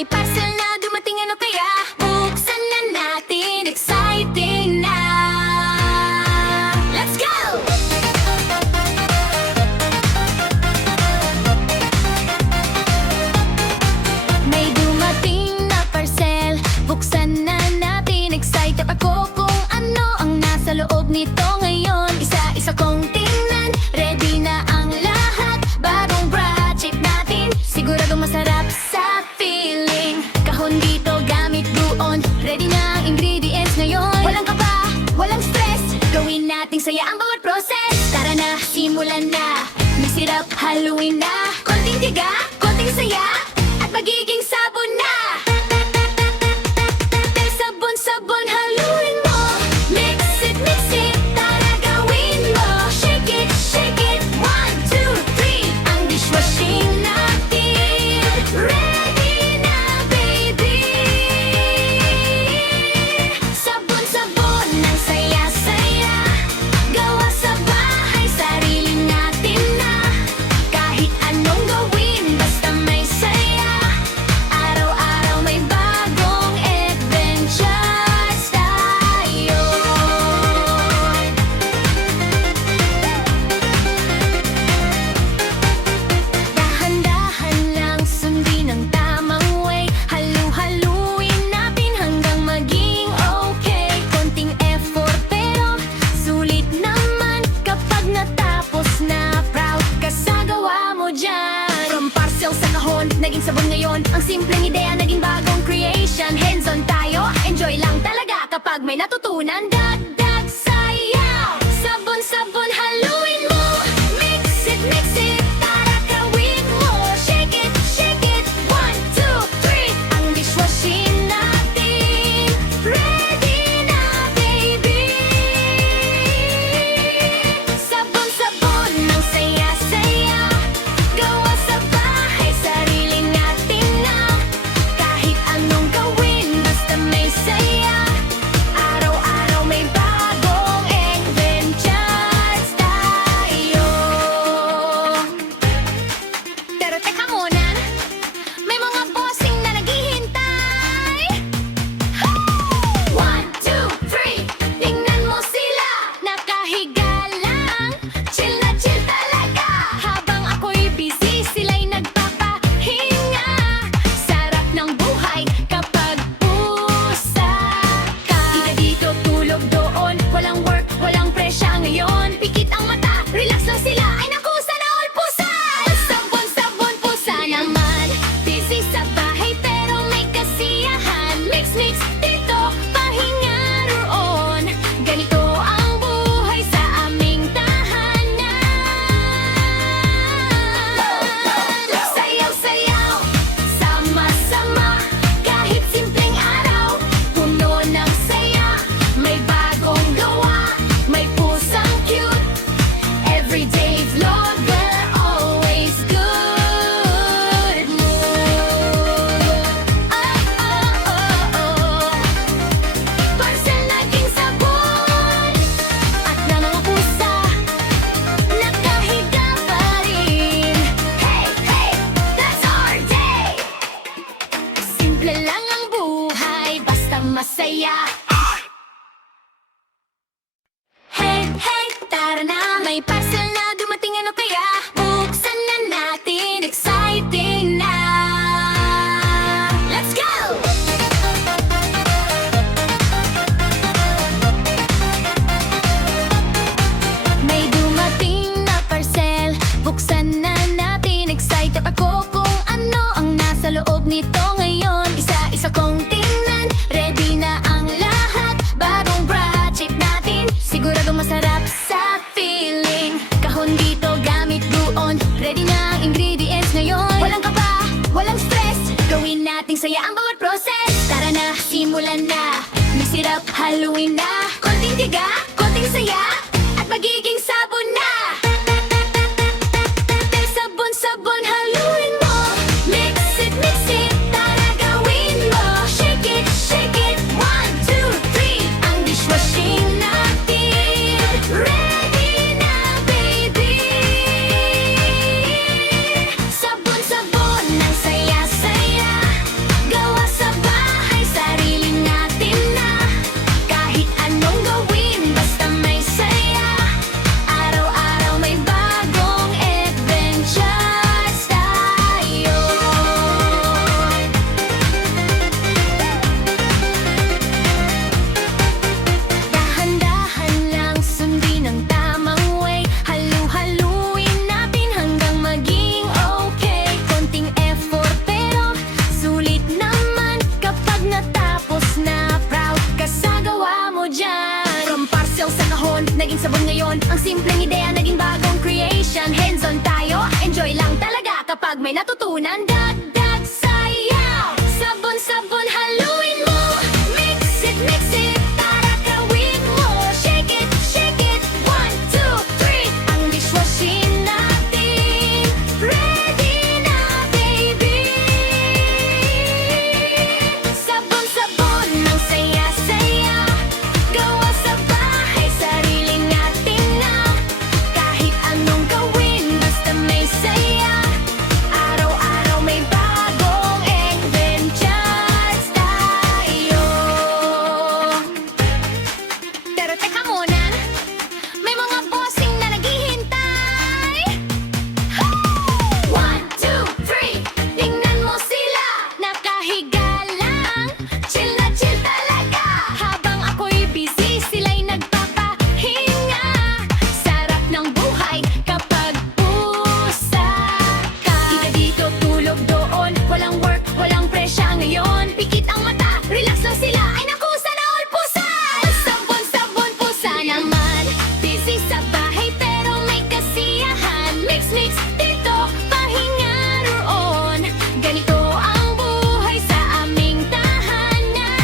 May parcel na dumating, ano kaya? Buksan na natin, exciting na. Let's go! May dumating na parcel, buksan na natin. Excited ako kung ano ang nasa loob nito ngayon. Isa-isa kong tingnan, ready na ang lahat. Bagong project natin, siguradong masarap sa feeling. Kahon dito, gamit doon, ready na ang ingredients ngayon. Walang kaba, walang stress, gawin nating saya ang bawat process. Tara na, simulan na, may sirap, haluin na. Konting tiga, konting saya, at magiging sabon na. Sabon-sabon, haluin mo. Mix it, tara gawin mo. Shake it, 1, 2, 3. Ang dishwashing natin, ready na, baby. Sabon-sabon, ang saya-saya. Gawa sa bahay, sarili natin na. Kahit anong gawin, basta may saya. Araw-araw may bagong adventures tayo. Dahan-dahan lang, sundin ang tamang way. Halu-haluin natin hanggang maging okay. Konting effort pero sulit naman kapag natapos na. Proud ka sa gawa mo dyan. From parcel sa kahon, naging sabon ngayon. Ang simpleng ideya, naging bagong creation. Hands-on tayo, enjoy lang talaga kapag may natutunan. Dagdag sayaw, sabon-sabon, haluin mo. Mix it, tara gawin mo. Shake it, 1, 2, 3. Ang dishwashing natin, ready na, baby. Sabon-sabon, ang saya-saya. Gawa sa bahay, sarili natin na. Kahit anong gawin, basta may saya. Araw-araw may bagong adventures tayo. Pero teka muna, may mga bossing na naghihintay. 1, 2, 3, tingnan mo sila. Nakahiga lang, chill na chill talaga. Habang ako'y busy, sila'y nagpapahinga. Sarap ng buhay kapag pusa ka. Di dito, tulog doon. Walang work, walang presya ngayon. Pikit ang mata, relax lang sila. Ay naku, sana all pusa. Sabon-sabon, pusa naman. Busy sa bahay pero may kasiyahan. Mix, dito, pahinga roon. Ganito ang buhay sa aming tahanan. Sayaw-sayaw, sama-sama. Kahit simpleng araw, puno ng saya. May bagong gawa, may pusang cute. Everyday vlogger, always good mood. Oh. Parcel naging sabon. At na mga pusa, nakahiga pa rin. Hey, that's our day. Simple lang ang buhay, basta masaya. Hey, tara na. May parcel na dumating, ano kaya? Buksan na natin, exciting na. Let's go! May dumating na parcel, buksan na natin. Excited ako kung ano ang nasa loob nito ngayon. Isa-isa kong tingnan, ready na ang lahat. Bagong project natin, siguradong masarap sa feeling. Kahon dito, gamit doon, ready na ang ingredients ngayon. Walang kaba, walang stress, gawin nating saya ang bawat process. Tara na, simulan na, may sirap, haluin na. Konting tiga, konting saya, at magiging sabon na. Sabon-sabon, haluin mo. Mix it, tara gawin mo. Shake it, 1, 2, 3. Ang dishwashing natin, ready na, baby. Sabon-sabon, ang saya-saya. natutunan. Dagdag sayaw, sabon-sabon haluin mo. Mix it, tara gawin mo. Shake it, 1, 2, 3. Ang dishwashing natin ready na, baby. Sabon-sabon ng saya-saya, gawa sa bahay, sariling natin na. Kahit anong gawin, basta may saya. Araw-araw may bagong adventures tayo. Pero teka muna, may mga bossing na naghihintay. 1, 2, 3, tingnan mo sila. Nakahiga lang, chill na chill talaga. Habang ako'y busy, sila'y nagpapahinga. Sarap ng buhay kapag pusa ka. Kita dito, tulog doon. Walang work, walang presya ngayon. Pikit ang mata, relax lang sila. Ay naku, sana all pusa. Sabon-sabon pusa naman. Busy sa bahay pero may kasiyahan. Mix dito, pahinga roon. Ganito ang buhay sa aming tahanan.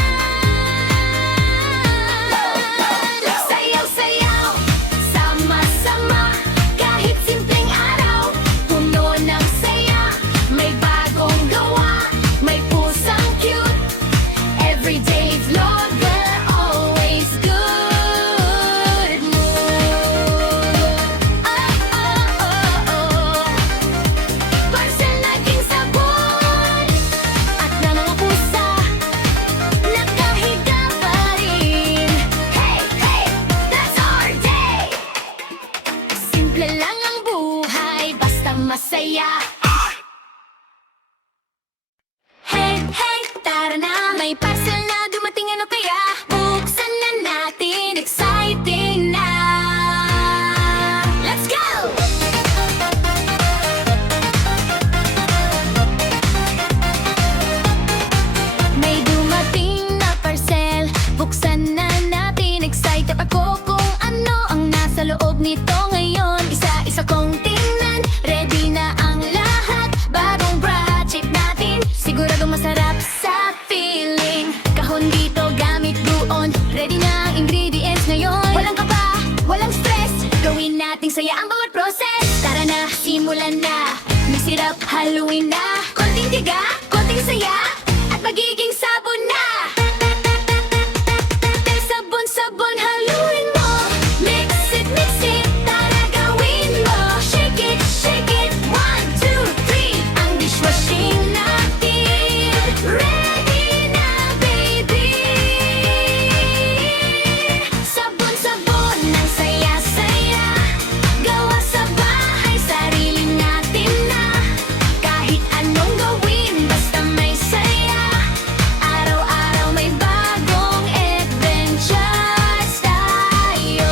Sayaw-sayaw, sama-sama. Kahit simpleng araw, puno ng saya. May bagong gawa, may pusang cute. Everyday vlogger, always good mood. Oh. Parcel naging sabon. At na mga pusa, nakahiga pa rin. Hey, that's our day. Simple lang ang buhay, basta masaya. Hey, tara na. May parcel na dumating, ano kaya? Buksan na natin, exciting na. Let's go! May dumating na parcel, buksan na natin. Excited ako kung ano ang nasa loob nito ngayon. Isa-isa kong tingnan, ready na ang lahat. Bagong project natin, siguradong masarap sa feeling. Kahon dito, gamit doon, ready na ang ingredients ngayon. Walang kaba, walang stress, gawin nating saya ang bawat process. Tara na, simulan na, may sirap, haluin na. Konting tiga, konting saya, at magiging sabon na. Sabon-sabon haluin mo. Mix it, tara gawin mo. Shake it, 1, 2, 3. Ang dishwashing natin ready na, baby. Sabon-sabon ng saya-saya, gawa sa bahay, sarili natin na. Kahit anong gawin, basta may saya. Araw-araw may bagong adventures tayo.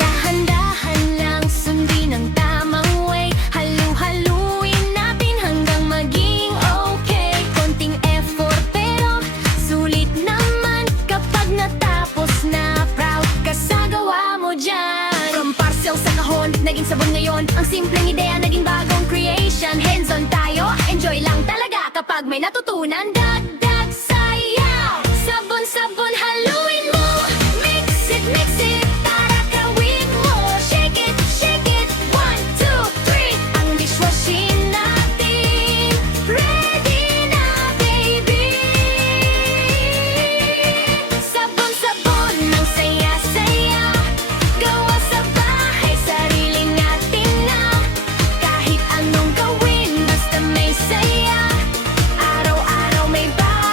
Dahan-dahan lang, sundin ang tamang way. Halu-haluin natin hanggang maging okay. Konting effort pero sulit naman kapag natapos na. Proud ka sa gawa mo dyan. From parcel sa kahon, naging sabon ngayon. Ang simpleng ideya, naging bagong creation. Hands-on tayo, enjoy lang talaga kapag may natutunan. Dagdag sayaw, sabon-sabon haluin mo. Mix it, tara gawin mo. Shake it, 1, 2, 3. Ang dishwashing natin ready na, baby. Sabon-sabon ng saya-saya, gawa sa bahay, sarili natin na. Kahit anong gawin, basta may saya. Araw-araw may bagong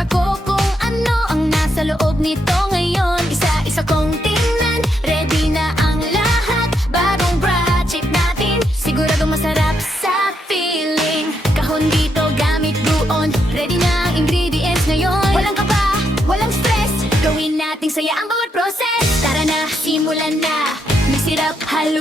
ako kung ano ang nasa loob nito ngayon. Isa-isa kong tingnan, ready na ang lahat. Bagong project natin, siguradong masarap sa feeling. Kahon dito, gamit doon, ready na ang ingredients ngayon. Walang kaba, walang stress, gawin nating saya ang bawat process. Tara na, simulan na, may sirap, halo